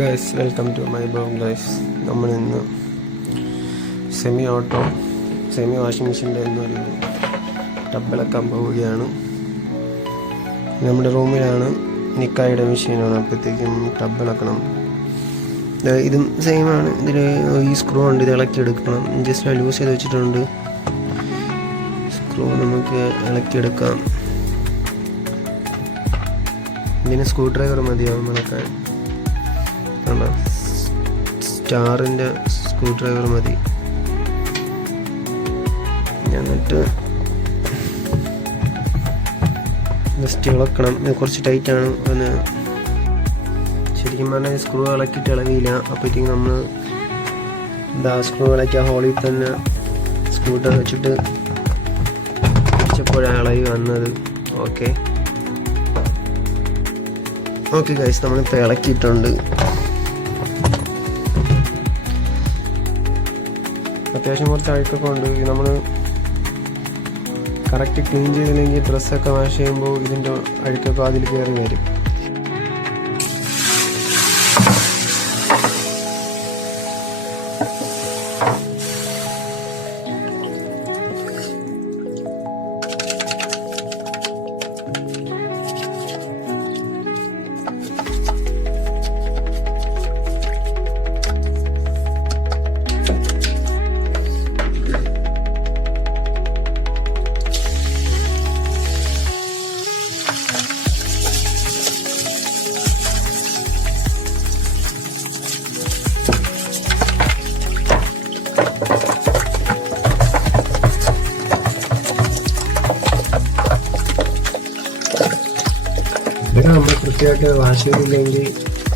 Guys, welcome to my blog guys. നമ്മളിന്ന് semi washing മെഷീൻ്റെ എന്നൊരു ടബിളക്കാൻ പോവുകയാണ്. നമ്മുടെ റൂമിലാണ് നിക്കായുടെ മെഷീനാണ്, അപ്പോഴത്തേക്കും ടബിളക്കണം. ഇതും സെയിമാണ്. ഇതിൽ ഈ സ്ക്രൂ ഉണ്ട്, ഇത് ഇളക്കിയെടുക്കണം. ജസ്റ്റ് ലൂസ് ചെയ്ത് വെച്ചിട്ടുണ്ട്. സ്ക്രൂ നമുക്ക് ഇളക്കിയെടുക്കാം. ഇതിന് സ്ക്രൂ ഡ്രൈവർ മതിയാവും ഇളക്കാൻ. സ്റ്റാറിൻ്റെ സ്ക്രൂ ഡ്രൈവർ മതി. എന്നിട്ട് ജസ്റ്റ് ഇളക്കണം. ഇത് കുറച്ച് ടൈറ്റാണ്. ഒന്ന് ശരിക്കും പറഞ്ഞാൽ സ്ക്രൂ ഇളക്കിയിട്ട് ഇളകിയില്ല. അപ്പോഴത്തേക്കും നമ്മൾ സ്ക്രൂ ഇളക്കിയ ഹോളിൽ തന്നെ സ്ക്രൂ ഡ്രൈവർ വെച്ചിട്ട് വെച്ചപ്പോഴാണ് ഇളകി വന്നത്. ഓക്കെ ഗൈസ്, നമ്മളിപ്പോൾ ഇളക്കിയിട്ടുണ്ട്. അത്യാവശ്യം കുറച്ച് അഴുക്കൊക്കെ ഉണ്ട്. നമ്മൾ കറക്റ്റ് ക്ലീൻ ചെയ്തില്ലെങ്കിൽ ഡ്രസ്സൊക്കെ വാഷ് ചെയ്യുമ്പോൾ ഇതിൻ്റെ അഴുക്കൊക്കെ അതിൽ കയറി വരും. ഇതൊക്കെ നമ്മൾ കൃത്യമായിട്ട് വാഷ് ചെയ്തില്ലെങ്കിൽ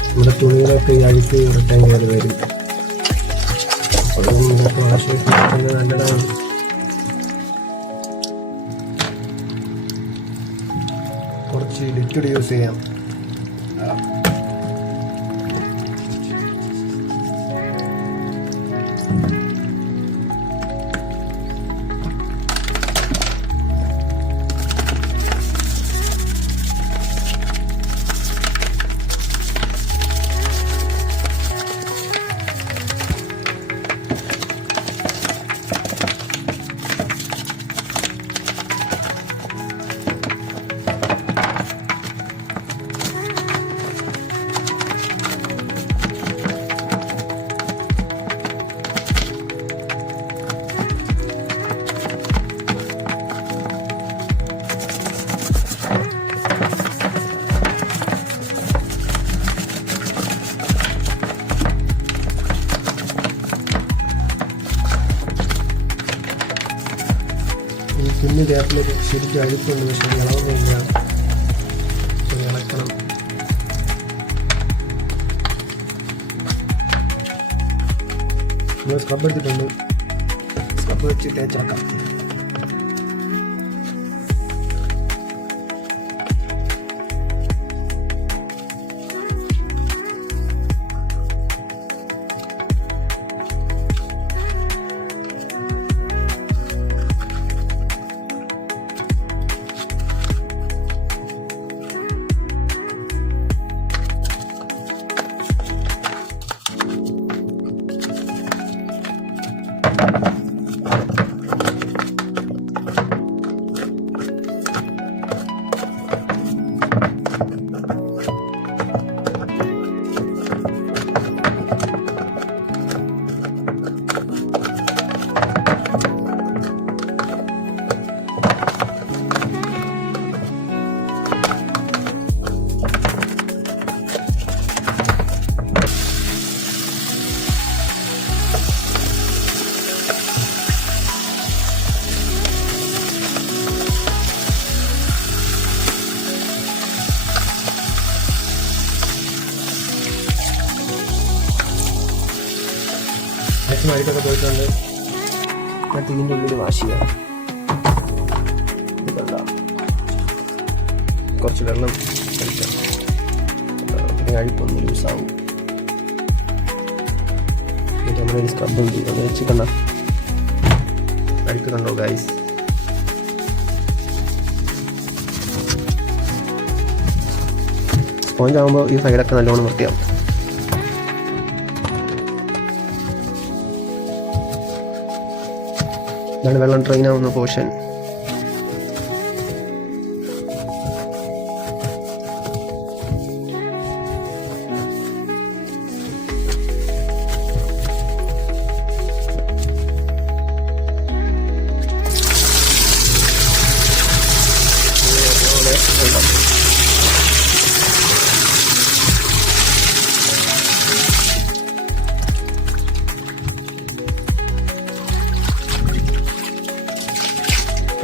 നമ്മുടെ തുണികളൊക്കെ ഈ അഴുക്ക് റിട്ടേൺ കയറി വരും. അപ്പോഴും ഇതൊക്കെ വാഷ് ചെയ്ത് നല്ലതാണ്. കുറച്ച് ലിക്വിഡ് യൂസ് ചെയ്യാം. പിന്നെ ഗ്യാപ്പിലേക്ക് ശരിക്കും അഴുക്കുണ്ട്, പക്ഷെ ഇളവൊന്നുമില്ല. ഇളക്കണം. സ്ക്രബ് എടുത്തിട്ടുണ്ട്. സ്ക്രബ് വെച്ച് തേച്ചാക്കാം. അഴുക്കൊക്കെ പോയിട്ടുണ്ട്. എന്നിട്ട് ഇതിൻ്റെ ഉള്ളിൽ വാഷ് ചെയ്യാം. കുറച്ച് വെള്ളം കഴിക്കാം. അഴുക്കൊന്ന് ലൂസാവും. എന്നിട്ട് നമ്മളൊരു സ്ക്രബ് ഉണ്ട്, അത് വെച്ചിക്കണ്ട. അഴുക്ക് കണ്ടോ ഗൈസ്? സ്പോഞ്ച് ആകുമ്പോൾ ഈ സൈഡൊക്കെ നല്ലോണം വൃത്തിയാവും. ഇതാണ് വെള്ളം ഡ്രെയിൻ ആവുന്ന പോർഷൻ.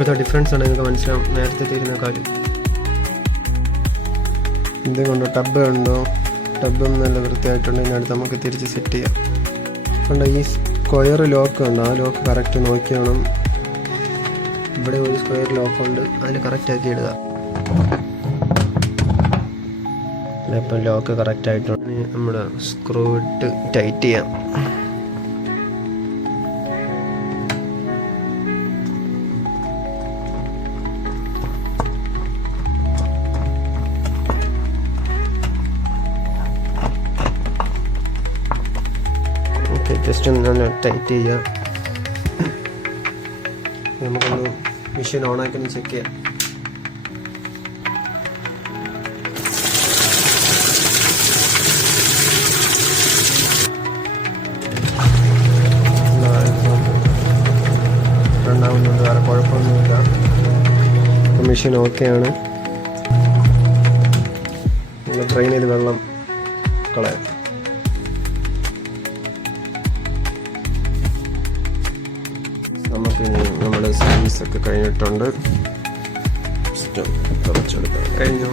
ഇപ്പോഴത്തെ ഡിഫറൻസ് ആണ് നിങ്ങൾക്ക് മനസ്സിലാവും നേരത്തെ തരുന്ന കാര്യം. ഇത് കൊണ്ടോ ടബ് ഉണ്ടോ, ടബും നല്ല വൃത്തിയായിട്ടുണ്ട്. ഇതിനടുത്ത് നമുക്ക് തിരിച്ച് സെറ്റ് ചെയ്യാം. കണ്ടോ ഈ സ്ക്വയർ ലോക്ക് ഉണ്ടോ, ആ ലോക്ക് കറക്റ്റ് നോക്കി വേണം. ഇവിടെ ഒരു സ്ക്വയർ ലോക്ക് ഉണ്ട്, അതിൽ കറക്റ്റ് ആക്കി ഇടുക. ഇപ്പം ലോക്ക് കറക്റ്റ് ആയിട്ടുണ്ട്. നമ്മൾ സ്ക്രൂ ഇട്ട് ടൈറ്റ് ചെയ്യാം. ജസ്റ്റ് ഒന്ന് ടൈറ്റ് ചെയ്യുക. നമുക്കൊന്ന് മെഷീൻ ഓണാക്കി ഒന്ന് ചെക്ക് ചെയ്യാം. രണ്ടാവുന്നുണ്ട്, വേറെ കുഴപ്പമൊന്നുമില്ല. മെഷീൻ ഓക്കെയാണ്. ഡ്രെയിൻ ചെയ്ത് വെള്ളം കളയാം. നമുക്ക് നമ്മുടെ സർവീസൊക്കെ കഴിഞ്ഞിട്ടുണ്ട്. തുറച്ചെടുക്കാൻ കഴിഞ്ഞു.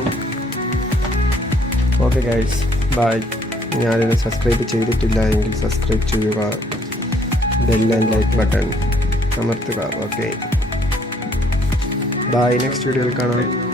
Okay guys, bye. ഞാനിത് സബ്സ്ക്രൈബ് ചെയ്തിട്ടില്ല എങ്കിൽ സബ്സ്ക്രൈബ് ചെയ്യുക, ബെൽ ആൻഡ് ലൈക്ക് ബട്ടൺ അമർത്തുക. ഓക്കെ ബൈ, നെക്സ്റ്റ് വീഡിയോയിൽ കാണാം.